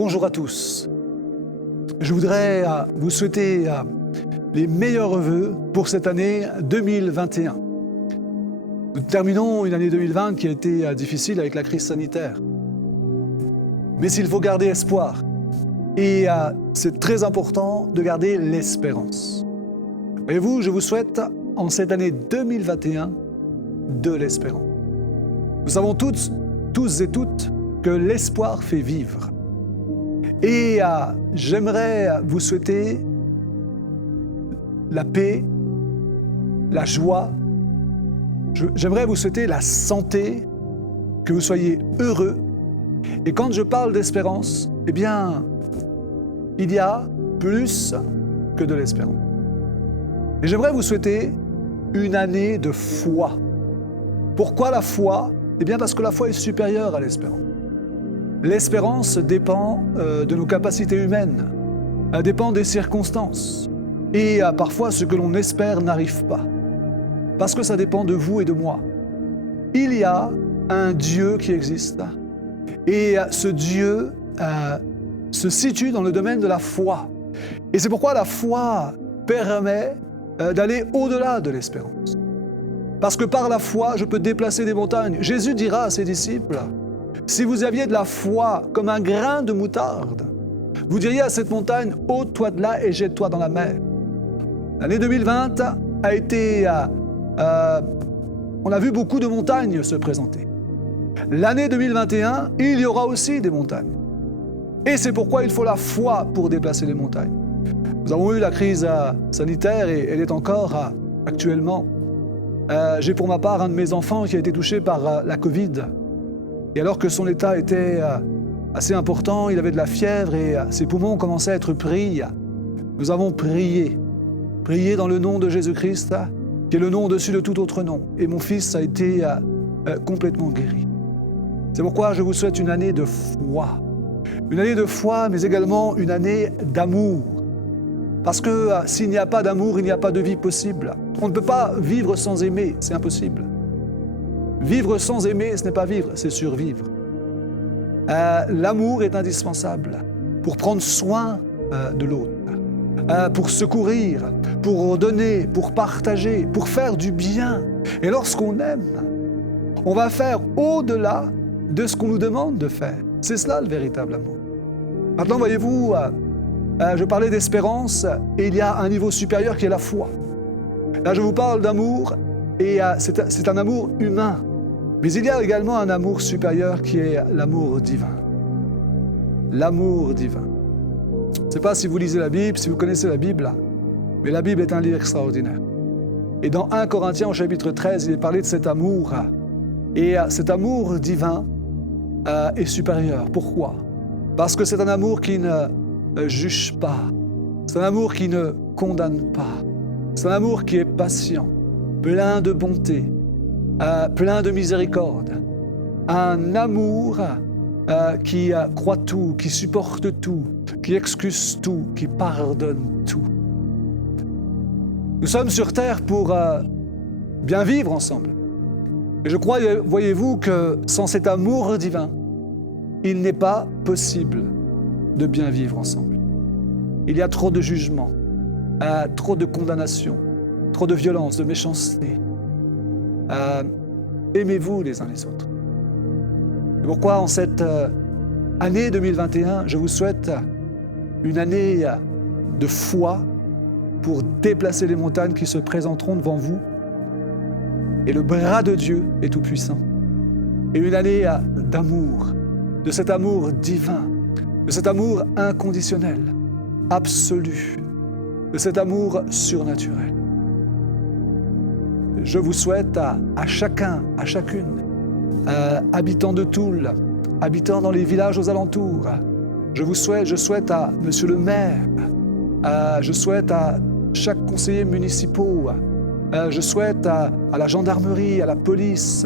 Bonjour à tous. Je voudrais vous souhaiter les meilleurs vœux pour cette année 2021. Nous terminons une année 2020 qui a été difficile avec la crise sanitaire. Mais il faut garder espoir. Et c'est très important de garder l'espérance. Voyez-vous, je vous souhaite en cette année 2021 de l'espérance. Nous savons tous et toutes que l'espoir fait vivre. Et j'aimerais vous souhaiter la paix, la joie. J'aimerais vous souhaiter la santé, que vous soyez heureux. Et quand je parle d'espérance, eh bien, il y a plus que de l'espérance. Et j'aimerais vous souhaiter une année de foi. Pourquoi la foi? Eh bien, parce que la foi est supérieure à l'espérance. L'espérance dépend de nos capacités humaines, dépend des circonstances. Et parfois, ce que l'on espère n'arrive pas. Parce que ça dépend de vous et de moi. Il y a un Dieu qui existe. Et ce Dieu se situe dans le domaine de la foi. Et c'est pourquoi la foi permet d'aller au-delà de l'espérance. Parce que par la foi, je peux déplacer des montagnes. Jésus dira à ses disciples, si vous aviez de la foi comme un grain de moutarde, vous diriez à cette montagne, ôte-toi de là et jette-toi dans la mer. L'année 2020 a été... on a vu beaucoup de montagnes se présenter. L'année 2021, il y aura aussi des montagnes. Et c'est pourquoi il faut la foi pour déplacer les montagnes. Nous avons eu la crise sanitaire et elle est encore actuellement. J'ai pour ma part un de mes enfants qui a été touché par la Covid. Et alors que son état était assez important, il avait de la fièvre et ses poumons commençaient à être pris, nous avons prié dans le nom de Jésus-Christ, qui est le nom au-dessus de tout autre nom. Et mon fils a été complètement guéri. C'est pourquoi je vous souhaite une année de foi. Une année de foi, mais également une année d'amour. Parce que s'il n'y a pas d'amour, il n'y a pas de vie possible. On ne peut pas vivre sans aimer, c'est impossible. Vivre sans aimer, ce n'est pas vivre, c'est survivre. L'amour est indispensable pour prendre soin de l'autre, pour secourir, pour donner, pour partager, pour faire du bien. Et lorsqu'on aime, on va faire au-delà de ce qu'on nous demande de faire. C'est cela le véritable amour. Maintenant, voyez-vous, je parlais d'espérance et il y a un niveau supérieur qui est la foi. Là, je vous parle d'amour et c'est un amour humain. Mais il y a également un amour supérieur qui est l'amour divin. L'amour divin. Je ne sais pas si vous lisez la Bible, si vous connaissez la Bible, mais la Bible est un livre extraordinaire. Et dans 1 Corinthiens au chapitre 13, il est parlé de cet amour. Et cet amour divin est supérieur. Pourquoi? Parce que c'est un amour qui ne juge pas. C'est un amour qui ne condamne pas. C'est un amour qui est patient, plein de bonté, plein de miséricorde. Un amour qui croit tout, qui supporte tout, qui excuse tout, qui pardonne tout. Nous sommes sur terre pour bien vivre ensemble. Et je crois, voyez-vous, que sans cet amour divin, il n'est pas possible de bien vivre ensemble. Il y a trop de jugements, trop de condamnation, trop de violence, de méchanceté. Aimez-vous les uns les autres. C'est pourquoi en cette année 2021, je vous souhaite une année de foi pour déplacer les montagnes qui se présenteront devant vous. Et le bras de Dieu est tout-puissant. Et une année d'amour, de cet amour divin, de cet amour inconditionnel, absolu, de cet amour surnaturel. Je vous souhaite à chacun, à chacune, habitants de Toul, habitants dans les villages aux alentours, je souhaite à Monsieur le maire, je souhaite à chaque conseiller municipal, je souhaite à la gendarmerie, à la police,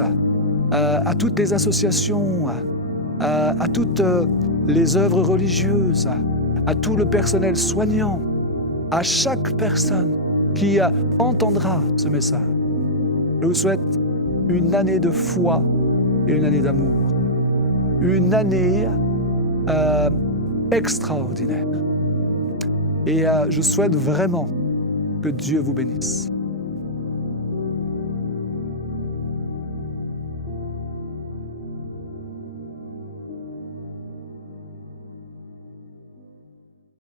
à toutes les associations, à toutes les œuvres religieuses, à tout le personnel soignant, à chaque personne qui entendra ce message. Je vous souhaite une année de foi et une année d'amour. Une année extraordinaire. Et je souhaite vraiment que Dieu vous bénisse.